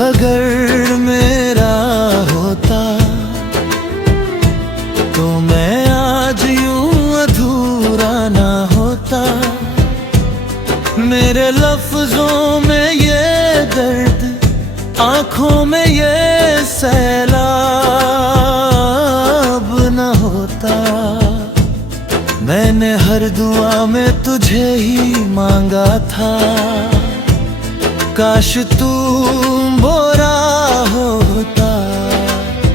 अगर मेरा होता तो मैं आज यूं अधूरा ना होता। मेरे लफ्जों में ये दर्द, आंखों में ये सैलाब न होता। मैंने हर दुआ में तुझे ही मांगा था, काश तू बोरा होता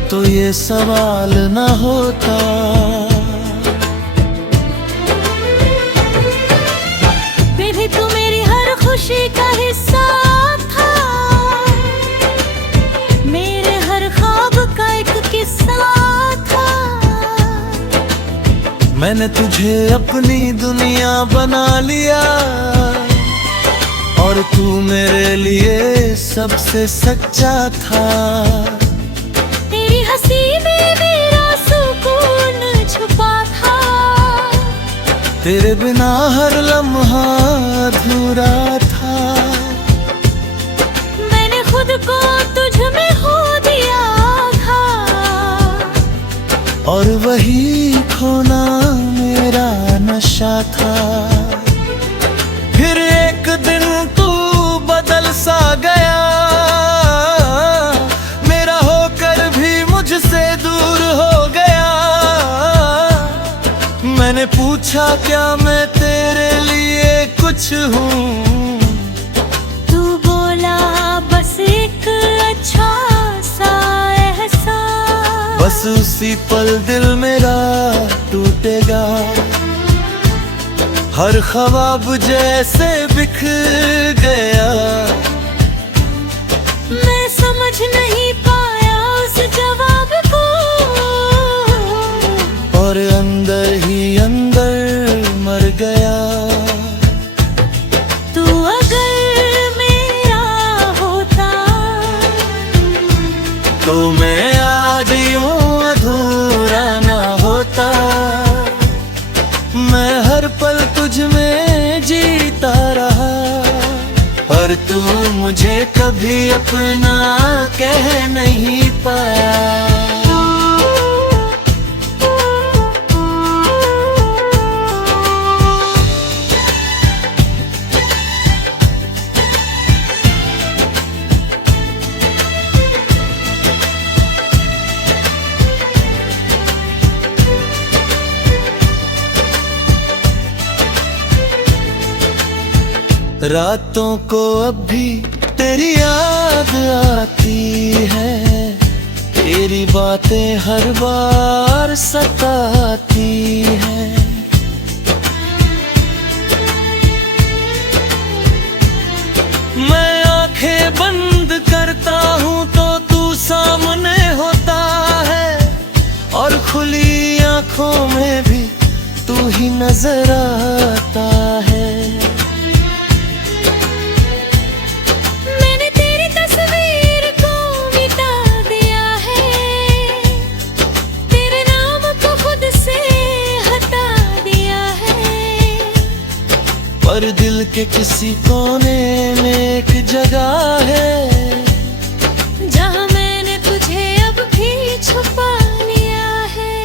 तो ये सवाल न होता। बेबी तू मेरी हर खुशी का हिस्सा था, मेरे हर ख्वाब का एक किस्सा था। मैंने तुझे अपनी दुनिया बना लिया और तू मेरे लिए सबसे सच्चा था। तेरी हंसी में मेरा सुकून छुपा था, तेरे बिना हर लम्हा अधूरा था। मैंने खुद को तुझ में खो दिया था, और वही खोना मेरा नशा था। फिर एक दिन तू बदल सा गया, मेरा होकर भी मुझसे दूर हो गया। मैंने पूछा क्या मैं तेरे लिए कुछ हूँ, तू बोला बस एक अच्छा सा एहसास। बस उसी पल दिल मेरा टूटेगा, हर ख्वाब जैसे बिखर गया। मैं समझ नहीं पाया उस जवाब को, और अंदर ही अंदर मर गया। तू अगर मेरा होता तो मैं आज यूं अधूरा ना होता। मैं हर पल तुझ में जीता रहा, और तू मुझे कभी अपना कह नहीं पाया। रातों को अब भी तेरी याद आती है, तेरी बातें हर बार सताती है। मैं आंखें बंद करता हूँ तो तू सामने होता है, और खुली आंखों में भी तू ही नजर आता है। पर दिल के किसी कोने में एक जगह है, जहाँ मैंने तुझे अब भी छुपा लिया है।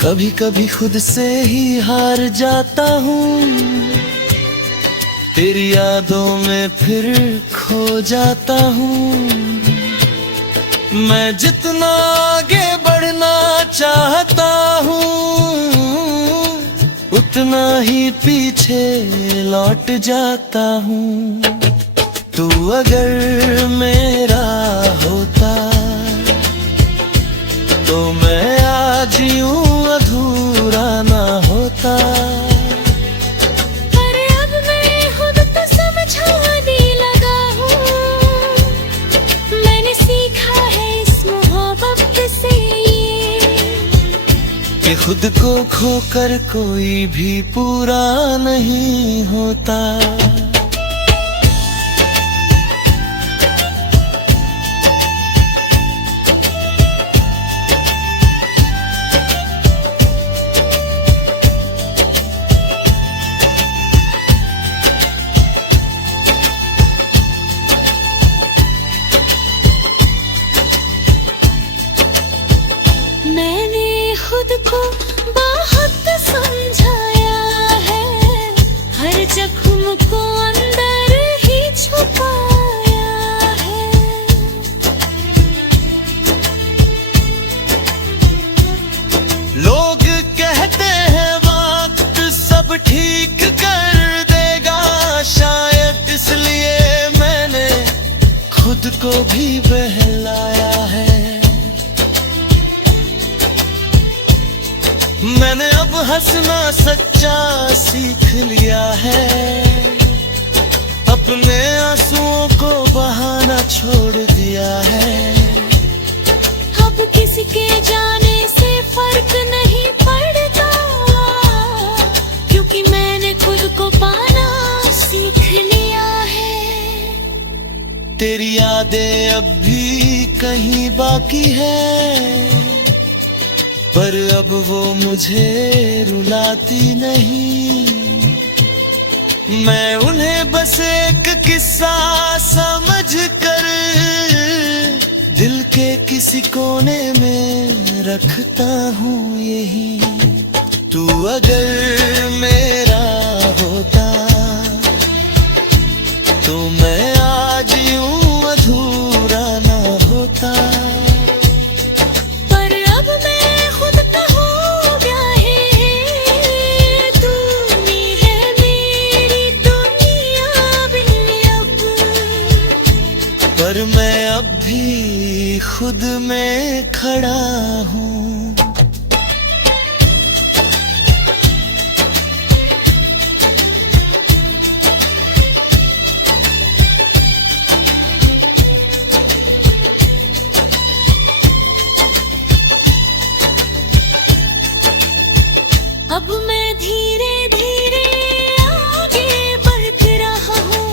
कभी कभी खुद से ही हार जाता हूँ, तेरी यादों में फिर खो जाता हूँ। मैं जितना आगे बढ़ना चाहता हूँ, उतना ही पीछे लौट जाता हूँ। तू अगर मेरा होता तो मैं आज यूं अधूरा ना होता। पर अब मैं खुद तो समझाने लगा हूँ, मैंने सीखा है इस मोहब्बत से कि खुद को खोकर कोई भी पूरा नहीं होता। जा सीख लिया है, अपने आंसुओं को बहाना छोड़ दिया है। अब किसी के जाने से फर्क नहीं पड़ता, क्योंकि मैंने खुद को पाना सीख लिया है। तेरी यादें अब भी कहीं बाकी है, पर अब वो मुझे रुलाती नहीं। मैं उन्हें बस एक किस्सा समझ कर दिल के किसी कोने में रखता हूँ यही। तू अगर मेरा होता तो मैं आज यूं अधूरा ना होता। पर अब मैं खुद का हो गया है, तू नहीं है मेरी दुनिया भी अब। पर मैं अब भी खुद में खड़ा हूँ। अब मैं धीरे धीरे आगे बढ़ रहा हूँ,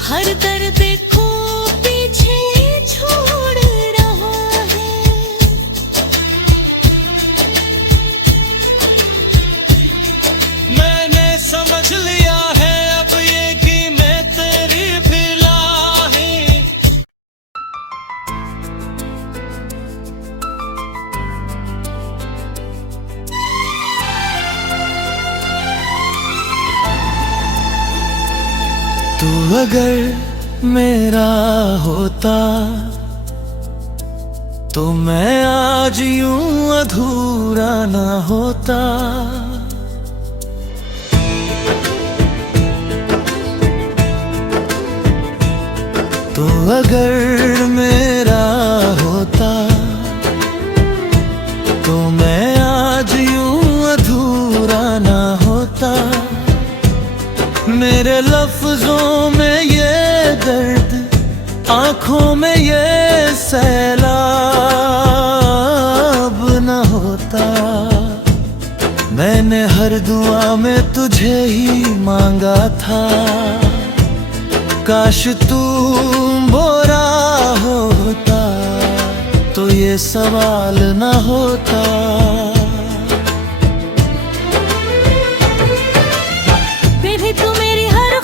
हर दर्द को पीछे छोड़ रहा है। मैंने समझ लिया है अब ये कि मैं तेरी भिला है। तू अगर मेरा होता तो मैं आज यूं अधूरा ना होता। तू अगर मेरा होता तो मैं आज यूं अधूरा ना होता। मेरे लफ्जों में ये दर्द, आंखों में ये सैलाब न होता। मैंने हर दुआ में तुझे ही मांगा था, काश तू बोरा होता तो ये सवाल न होता।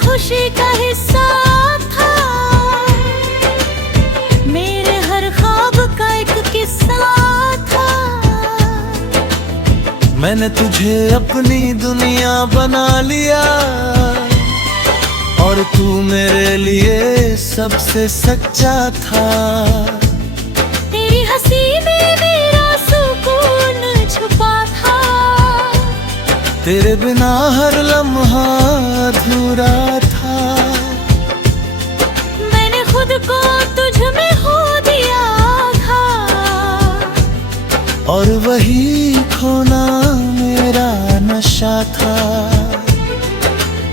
खुशी का हिस्सा था, मेरे हर ख्वाब का एक किस्सा था। मैंने तुझे अपनी दुनिया बना लिया और तू मेरे लिए सबसे सच्चा था। तेरी हंसी में मेरा सुकून छुपा था, तेरे बिना हर लम्हा अधूरा था। मैंने खुद को तुझ में खो दिया था, और वही खोना मेरा नशा था।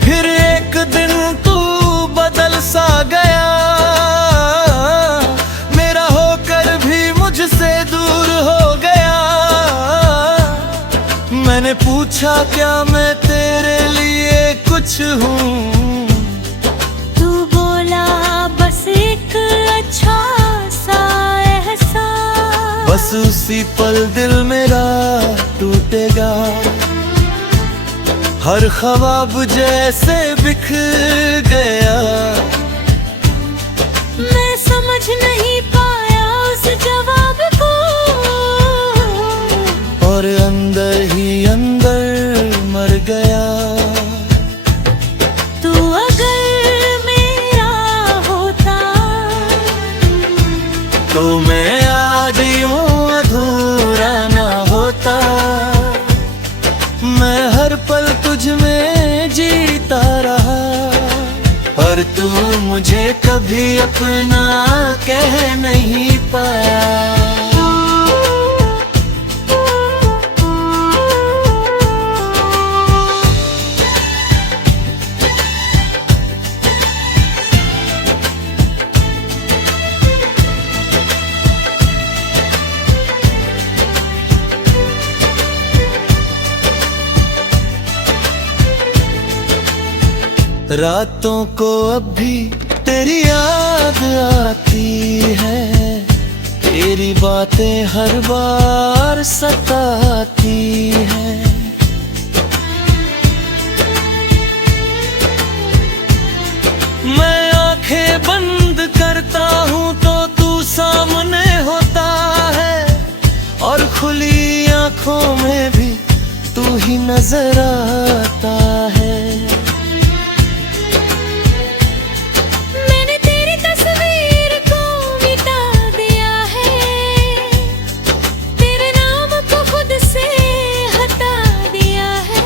फिर एक दिन तू बदल सा गया, मेरा होकर भी मुझसे दूर हो गया। मैंने पूछा क्या मैं तेरे लिए कुछ हूँ, तू बोला बस एक अच्छा सा एहसास। बस उसी पल दिल मेरा टूटेगा, हर ख्वाब जैसे बिखर गया। मैं समझ नहीं पाया उस जवाब को, और अंदर ही अंदर मर गया। तू अगर मेरा होता तो मैं आज यूं अधूरा ना होता। मैं हर पल तुझ में जीता रहा, और तू मुझे कभी अपना कह नहीं पाया। रातों को अब भी तेरी याद आती है, तेरी बातें हर बार सताती है। मैं आंखें बंद करता हूँ तो तू सामने होता है, और खुली आंखों में भी तू ही नजर आता है। मैंने तेरी तस्वीर को मिटा दिया है, तेरे नाम को खुद से हटा दिया है,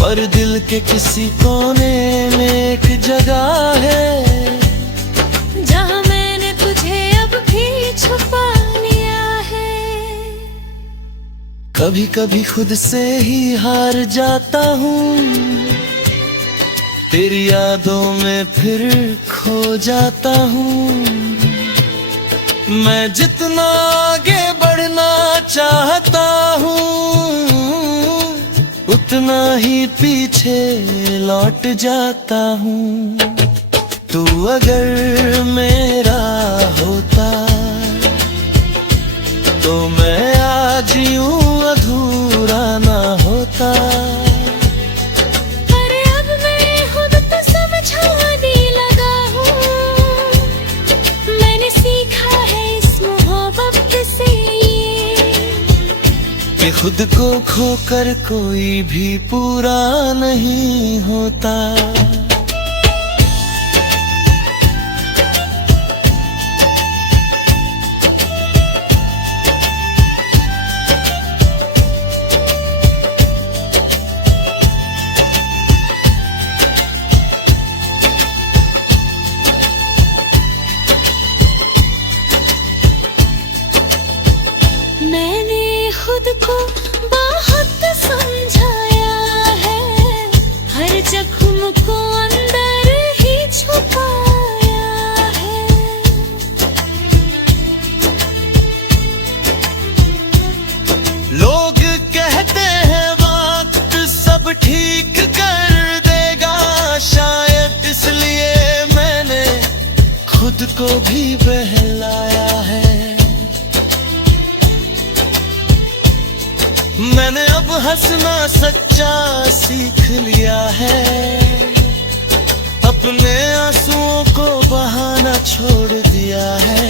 पर दिल के किसी कोने में एक जगह है, जहाँ मैंने तुझे अब भी छुपा लिया है। कभी कभी खुद से ही हार जाता हूँ, तेरी यादों में फिर खो जाता हूँ। मैं जितना आगे बढ़ना चाहता हूँ, उतना ही पीछे लौट जाता हूँ। तू अगर मेरा होता तो मैं आज यूं अधूरा ना होता। पर अब मैं खुद तो समझाने लगा हूँ, मैंने सीखा है इस मोहब्बत से कि खुद को खोकर कोई भी पूरा नहीं होता। मैंने खुद को बहुत समझाया है, हर जख्म को अंदर ही छुपाया है। लोग कहते हैं वक्त सब ठीक कर देगा, शायद इसलिए मैंने खुद को भी बहलाया है। मैंने अब हंसना सच्चा सीख लिया है, अपने आंसुओं को बहाना छोड़ दिया है।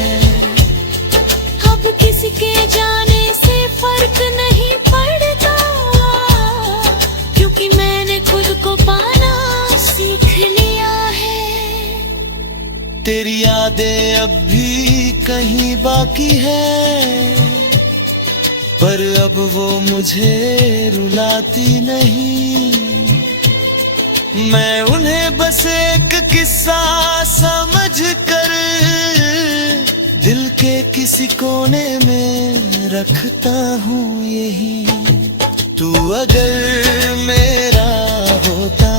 अब किसी के जाने से फर्क नहीं पड़ता, क्योंकि मैंने खुद को पाना सीख लिया है। तेरी यादें अब भी कहीं बाकी है, पर अब वो मुझे रुलाती नहीं। मैं उन्हें बस एक किस्सा समझ कर दिल के किसी कोने में रखता हूँ यही। तू अगर मेरा होता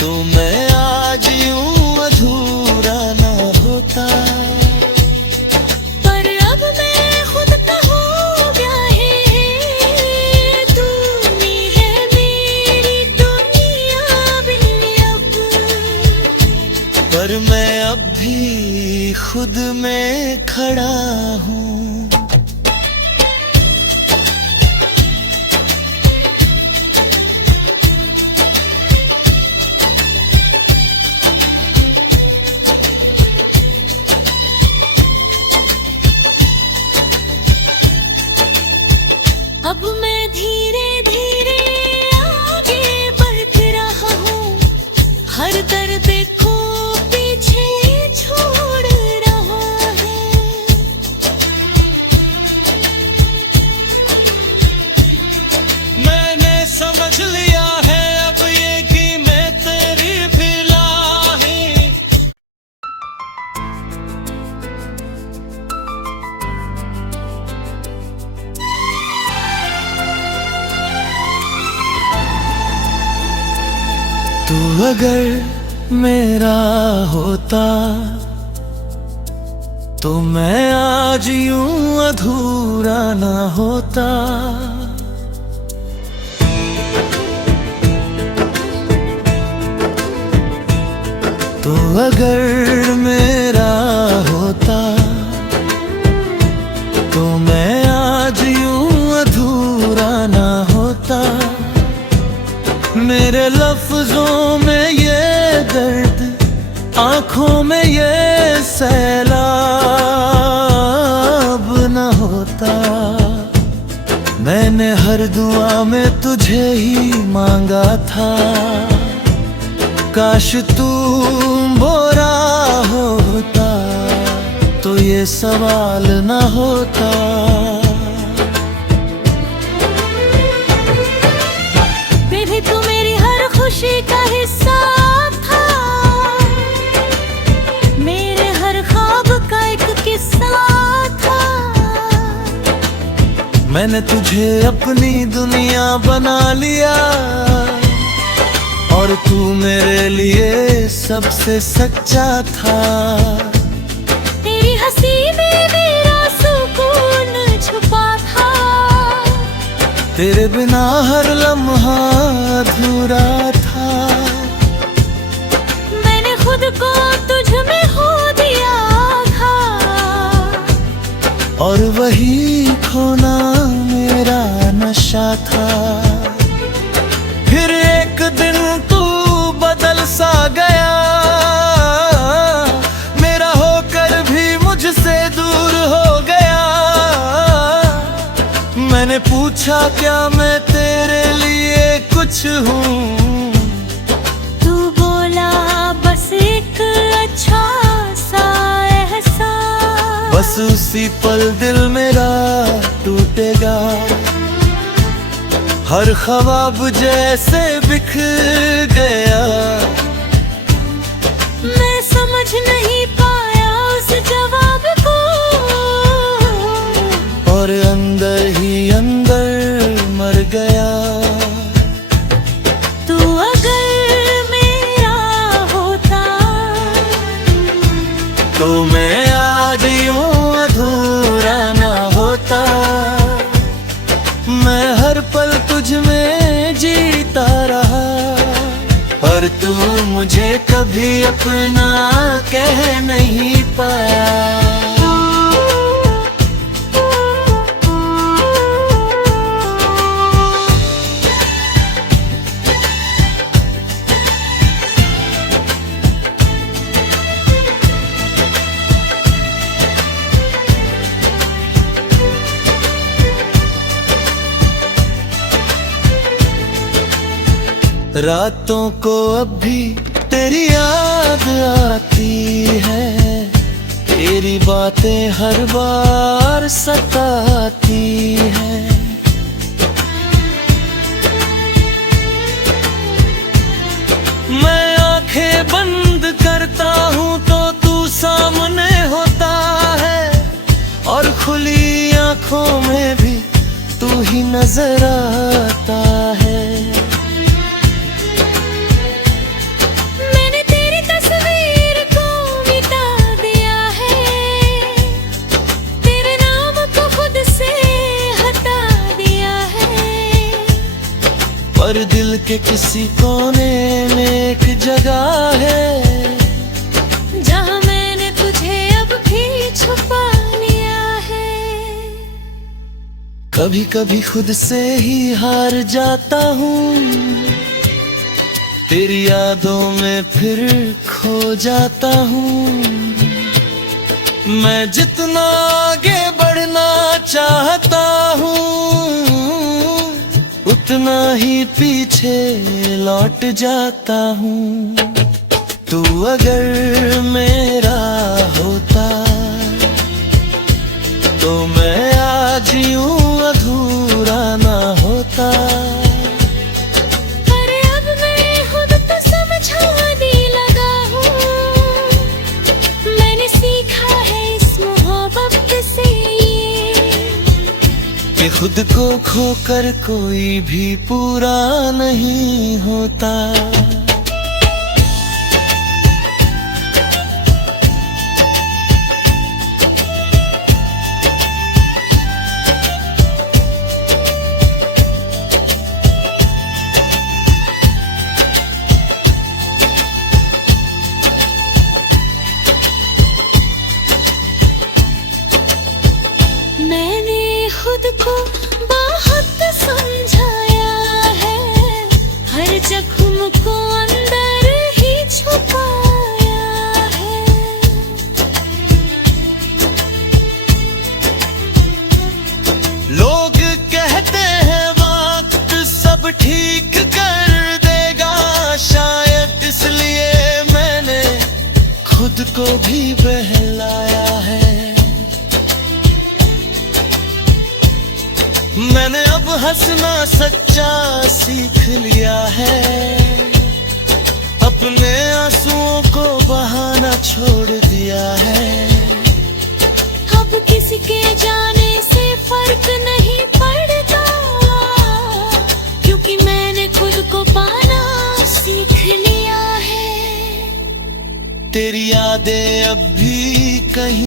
तो मैं आज यूं अधूरा ना होता। पर मैं अब भी खुद में खड़ा हूँ। अब मैं धीरे धीरे आगे बढ़ रहा हूँ, हर दर्द को पीछे छोड़ रहा है। मैंने समझ लिया है अब ये कि मैं तेरी फिलहाल। तू अगर मेरा होता तो मैं आज यूं अधूरा ना होता। तो अगर मेरा होता तो मैं आज यूं अधूरा ना होता। मेरे लफ्जों में ये दर्द, आंखों में ये सैलाब न होता। मैंने हर दुआ में तुझे ही मांगा था, काश तू बोरा होता तो ये सवाल न होता। फिर भी तू मेरी हर खुशी का हिस्सा था, मेरे हर ख्वाब का एक किस्सा था। मैंने तुझे अपनी दुनिया बना लिया और तू मेरे लिए सबसे सच्चा था। तेरी हंसी में मेरा सुकून छुपा था, तेरे बिना हर लम्हा अधूरा था। मैंने खुद को तुझ में खो दिया था, और वही खोना मेरा नशा था। फिर एक दिन तू बदल सा गया, मेरा होकर भी मुझसे दूर हो गया। मैंने पूछा क्या मैं तेरे लिए कुछ हूँ, तू बोला बस एक अच्छा सा एहसास। बस उसी पल दिल मेरा टूटेगा, हर ख्वाब जैसे बिखर गया। मैं समझ नहीं पाया उस जवाब को, और अंदर ही अंदर मर गया। तू अगर मेरा होता तो मैं आज यूं अधूरा ना होता। मैं हर पल तुझ में जीता रहा, और तू मुझे कभी अपना कह नहीं पाया। रातों को अब भी तेरी याद आती है, तेरी बातें हर बार सताती है। मैं आंखें बंद करता हूँ तो तू सामने होता है, और खुली आंखों में भी तू ही नजर आता है। पर दिल के किसी कोने में एक जगह है, जहाँ मैंने तुझे अब भी छुपा लिया है। कभी कभी खुद से ही हार जाता हूँ, तेरी यादों में फिर खो जाता हूँ। मैं जितना आगे बढ़ना चाहता हूँ, उतना ही पीछे लौट जाता हूँ। तू अगर मेरा होता तो मैं आज यूं अधूरा ना होता। पर अब मैं खुद तो समझाने लगा हूँ, मैंने सीखा है इस मोहब्बत से कि खुद को खोकर कोई भी पूरा नहीं होता। को अंदर ही छुपाया है। लोग कहते हैं वक्त सब ठीक कर देगा, शायद इसलिए मैंने खुद को भी बहलाया है। मैंने अब हंसना सच्चा सीख लिया है, अपने आंसुओं को बहाना छोड़ दिया है। अब किसी के जाने से फर्क नहीं पड़ता, क्योंकि मैंने खुद को पाना सीख लिया है। तेरी यादें अब भी कहीं